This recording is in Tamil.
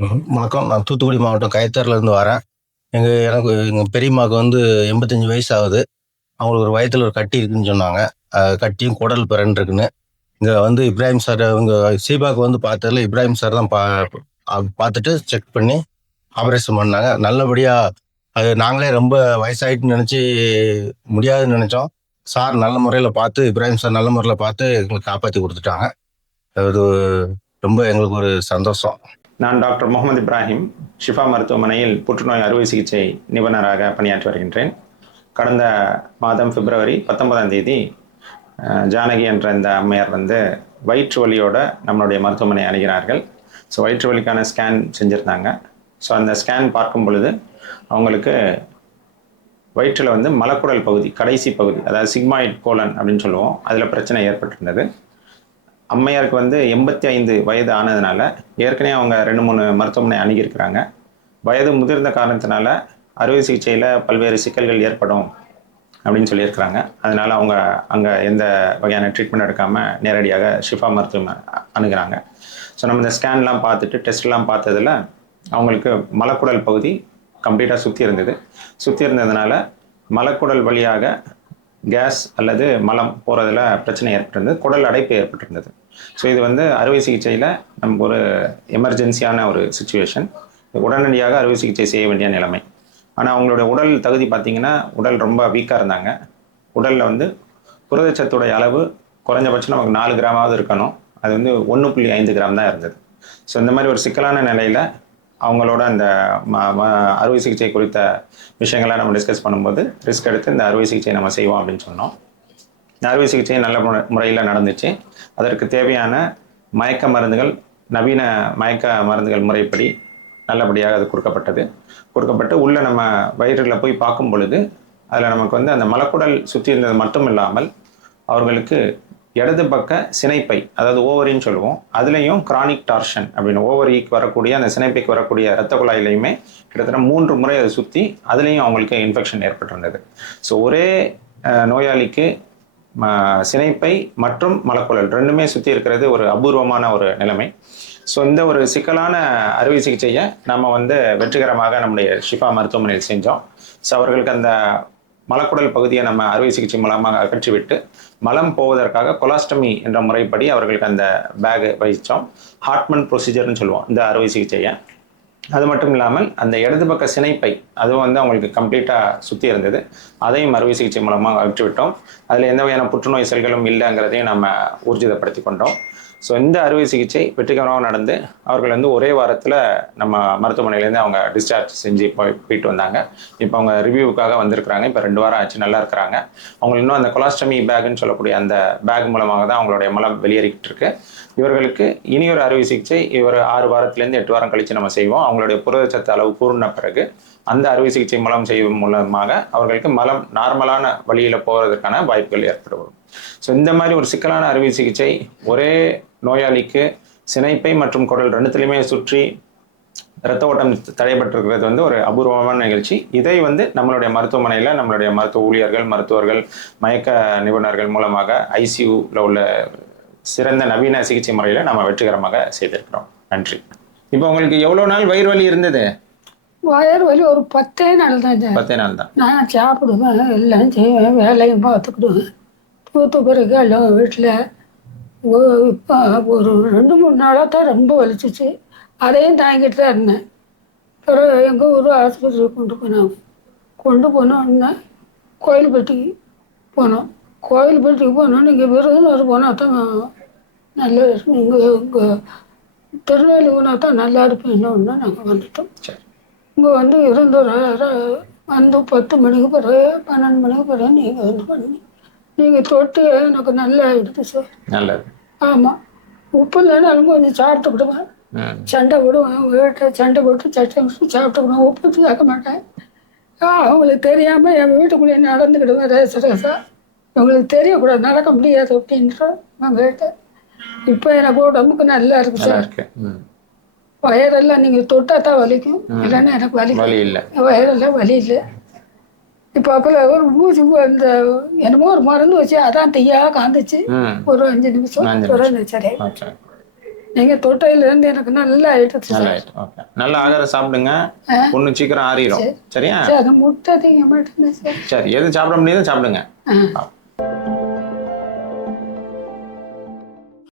வணக்கம். நான் தூத்துக்குடி மாவட்டம் கயத்தாறுலேருந்து வரேன். எங்கள் பெரியம்மாவுக்கு வந்து 85 வயசு ஆகுது. அவங்களுக்கு ஒரு வயித்துல ஒரு கட்டி இருக்குன்னு சொன்னாங்க. கட்டியும் குடல் பிரன் இருக்குன்னு. இங்கே வந்து இப்ராஹிம் சார் இவங்க சீபாவுக்கு வந்து பார்த்ததுல இப்ராஹிம் சார் தான் பார்த்துட்டு செக் பண்ணி ஆப்ரேஷன் பண்ணாங்க. நல்லபடியாக அது நாங்களே ரொம்ப வயசாயிட்டுன்னு நினச்சி முடியாதுன்னு நினச்சோம். சார் நல்ல முறையில் பார்த்து இப்ராஹிம் சார் நல்ல முறையில் பார்த்து எங்களுக்கு காப்பாற்றி கொடுத்துட்டாங்க. அது ரொம்ப எங்களுக்கு ஒரு சந்தோஷம். நான் டாக்டர் முகமது இப்ராஹிம் ஷிஃபா மருத்துவமனையில் புற்றுநோய் அறுவை சிகிச்சை நிபுணராக பணியாற்றி வருகின்றேன். கடந்த மாதம் பிப்ரவரி 19ஆம் தேதி ஜானகி என்ற இந்த அம்மையார் வந்து வயிற்று வலியோட நம்மளுடைய மருத்துவமனை அணுகிறார்கள். ஸோ வயிற்று வலிக்கான ஸ்கேன் செஞ்சுருந்தாங்க. ஸோ அந்த ஸ்கேன் பார்க்கும் பொழுது அவங்களுக்கு வயிற்றில் வந்து மலக்குடல் பகுதி, கடைசி பகுதி, அதாவது சிக்மாய்ட் கோலன் அப்படின்னு சொல்லுவோம், அதில் பிரச்சனை ஏற்பட்டிருந்தது. அம்மையாருக்கு வந்து 85 வயது ஆனதுனால ஏற்கனவே அவங்க 2-3 மருத்துவமனை அணுகியிருக்கிறாங்க. வயது முதிர்ந்த காரணத்தினால அறுவை சிகிச்சையில் பல்வேறு சிக்கல்கள் ஏற்படும் அப்படின்னு சொல்லியிருக்கிறாங்க. அதனால் அவங்க அங்கே எந்த வகையான ட்ரீட்மெண்ட் எடுக்காமல் நேரடியாக ஷிஃபா மருத்துவமனை அணுகிறாங்க. ஸோ நம்ம இந்த ஸ்கேன்லாம் பார்த்துட்டு டெஸ்ட்லாம் பார்த்ததில் அவங்களுக்கு மலக்குடல் பகுதி கம்ப்ளீட்டாக சுற்றி இருந்ததுனால மலக்குடல் வழியாக கேஸ் அல்லது மலம் போகிறதுல பிரச்சனை ஏற்பட்டிருந்தது, குடல் அடைப்பு ஏற்பட்டிருந்தது. ஸோ இது வந்து அறுவை சிகிச்சையில் நமக்கு ஒரு எமர்ஜென்சியான ஒரு சுச்சுவேஷன். உடனடியாக அறுவை சிகிச்சை செய்ய வேண்டிய நிலைமை. ஆனால் அவங்களோட உடல் தகுதி பார்த்திங்கன்னா உடல் ரொம்ப வீக்காக இருந்தாங்க. உடலில் வந்து புரதச்சத்துடைய அளவு குறைஞ்சபட்சம் நமக்கு 4 கிராமாவது இருக்கணும். அது வந்து 1.5 கிராம் தான் இருந்தது. ஸோ இந்த மாதிரி ஒரு சிக்கலான நிலையில் அவங்களோட அந்த அறுவை சிகிச்சை குறித்த விஷயங்களை நம்ம டிஸ்கஸ் பண்ணும்போது ரிஸ்க் எடுத்து இந்த அறுவை சிகிச்சை நம்ம செய்வோம் அப்படின்னு சொன்னோம். இந்த அறுவை சிகிச்சை நல்ல முறையில் நடந்துச்சு. அதற்கு தேவையான மயக்க மருந்துகள், நவீன மயக்க மருந்துகள் முறைப்படி நல்லபடியாக அது கொடுக்கப்பட்டு உள்ளே நம்ம வயிற்றில் போய் பார்க்கும் பொழுது அதில் நமக்கு வந்து அந்த மலக்குடல் சுற்றி இருந்தது மட்டும் இல்லாமல் அவர்களுக்கு இடது பக்க சினைப்பை, அதாவது ஓவரின்னு சொல்லுவோம், அதுலேயும் கிரானிக் டார்ஷன் அப்படின்னு ஓவரிக்கு வரக்கூடிய அந்த சினைப்பைக்கு வரக்கூடிய இரத்த குழாயிலையுமே கிட்டத்தட்ட 3 முறை அதை சுற்றி அதுலேயும் அவங்களுக்கு இன்ஃபெக்ஷன் ஏற்பட்டிருந்தது. ஸோ ஒரே நோயாளிக்கு சினைப்பை மற்றும் மலக்குடல் ரெண்டுமே சுற்றி இருக்கிறது ஒரு அபூர்வமான ஒரு நிலைமை. ஸோ இந்த ஒரு சிக்கலான அறுவை சிகிச்சையை நம்ம வந்து வெற்றிகரமாக நம்முடைய ஷிஃபா மருத்துவமனையில் செஞ்சோம். ஸோ அவர்களுக்கு அந்த மலக்குடல் பகுதியை நம்ம அறுவை சிகிச்சை மூலமாக அகற்றிவிட்டு மலம் போவதற்காக கொலாஸ்டமி என்ற முறைப்படி அவர்களுக்கு அந்த பேக் வைச்சோம். ஹார்ட்மன் ப்ரொசீஜர்னு சொல்லுவோம் இந்த அறுவை சிகிச்சையை. அது மட்டும் இல்லாமல் அந்த இடது பக்க சினைப்பை அதுவும் வந்து அவங்களுக்கு கம்ப்ளீட்டாக சுற்றி இருந்தது. அதையும் அறுவை சிகிச்சை மூலமாக அகற்றிவிட்டோம். அதில் எந்த வகையான புற்றுநோய் செல்களும் இல்லைங்கிறதையும் நம்ம ஊர்ஜிதப்படுத்தி கொண்டோம். ஸோ இந்த அறுவை சிகிச்சை வெற்றிகரமாக நடந்து அவர்கள் வந்து ஒரே வாரத்தில் நம்ம மருத்துவமனையிலேருந்து அவங்க டிஸ்சார்ஜ் செஞ்சு போயிட்டு வந்தாங்க. இப்போ அவங்க ரிவ்யூவுக்காக வந்திருக்கிறாங்க. இப்போ 2 வாரம் ஆச்சு, நல்லா இருக்கிறாங்க. அவங்களுக்கு இன்னும் அந்த கொலாஸ்டமி பேக்குன்னு சொல்லக்கூடிய அந்த பேக் மூலமாக தான் அவங்களுடைய மலம் வெளியேறிக்கிட்டு இருக்கு. இவர்களுக்கு இனி ஒரு அறுவை சிகிச்சை ஒரு 6 வாரத்துலேருந்து 8 வாரம் கழித்து நம்ம செய்வோம். அவங்களுடைய புரதச்சத்து அளவு கூர்ன பிறகு அந்த அறுவை சிகிச்சை மூலம் செய்வதன் மூலமாக அவர்களுக்கு மலம் நார்மலான வழியில் போகிறதுக்கான வாய்ப்புகள் ஏற்படும். ஸோ இந்த மாதிரி ஒரு சிக்கலான அறுவை சிகிச்சை ஒரே நோயாளிக்கு சினைப்பை மற்றும் குடல் ரெண்டுத்துலையுமே சுற்றி இரத்த ஓட்டம் தடைபட்டிருக்கிறது வந்து ஒரு அபூர்வமான நிகழ்ச்சி. இதை வந்து நம்மளுடைய மருத்துவமனையில் நம்மளுடைய மருத்துவ ஊழியர்கள், மருத்துவர்கள், மயக்க நிபுணர்கள் மூலமாக ஐசியூவில் உள்ள சிறந்த நவீன சிகிச்சை முறையில் நம்ம வெற்றிகரமாக செய்திருக்கிறோம். நன்றி. இப்போ உங்களுக்கு எவ்வளோ நாள் வயிறு வலி இருந்தது? வயிறு வலி ஒரு 10 நாள் தான். 10 நாள் தான். நான் சாப்பிடுவேன், எல்லாம் செய்வேன், வேலையும் பார்த்துக்கிடுவேன். பிறகு எல்லாம் வீட்டில் இப்போ ஒரு 2-3 நாளாக தான் ரொம்ப வலிச்சிச்சு. அதையும் தாங்கிட்டு தான் இருந்தேன். பிறகு எங்கள் ஊர் ஆஸ்பத்திரிக்கு கொண்டு போனோன்னா கோயில்பட்டிக்கு போனோம். கோயில்பட்டிக்கு போனோம். நீங்கள் விருதுநகர் போனால் தான் நல்லா இருக்கும், இங்கே திருநெல்வேலி போனால் தான் நல்லா இருப்பேன்னு நாங்கள் வந்துட்டோம். இங்கே வந்து வந்து 10 மணிக்கு பிறகு 12 மணிக்கு பிறகு நீங்கள் வந்து பண்ணி நீங்கள் தொட்டு எனக்கு நல்லா ஆகிடுது சார். நல்லது. ஆமாம், உப்பு இல்லைனாலும் கொஞ்சம் சாப்பிட்டுக்கிடுவேன். சண்டை போடுவேன், வீட்டில் சண்டை போட்டு சட்டை சாப்பிட்டுக்கிடுவேன். உப்பு சேர்க்க மாட்டேன். அவங்களுக்கு தெரியாமல் என் வீட்டுக்குள்ளேயே நடந்துக்கிடுவேன் ரேசா. அவங்களுக்கு தெரியக்கூடாது, நடக்க முடியாது அப்படின்ற நான் கேட்டேன். இப்போ எனக்கு உடம்புக்கு நல்லா இருக்கு சார். வயரெல்லாம் நீங்கள் தொட்டால் தான் வலிக்கும், இல்லைன்னா எனக்கு வலி இல்லை. வயரெல்லாம் வலி இல்லை. இப்போ அப்போ ஒரு மூச்சு அந்த என்னமோ ஒரு மருந்து வச்சு அதான் தையாக காந்துச்சு. ஒரு 5 நிமிஷம் சரி. நீங்கள் தொட்டையிலேருந்து எனக்கு நல்லா ஆயிடுச்சு நல்லா சார். ஆயிட்டு ஓகே. நல்ல ஆகாரம் சாப்பிடுங்க, ஒன்றும் சீக்கிரம் ஆறிடும். சரியா? சரி, முட்டை நீங்கள் மட்டும்தான் சார். சரி, எது சாப்பிட முடியுதோ சாப்பிடுங்க. ஆ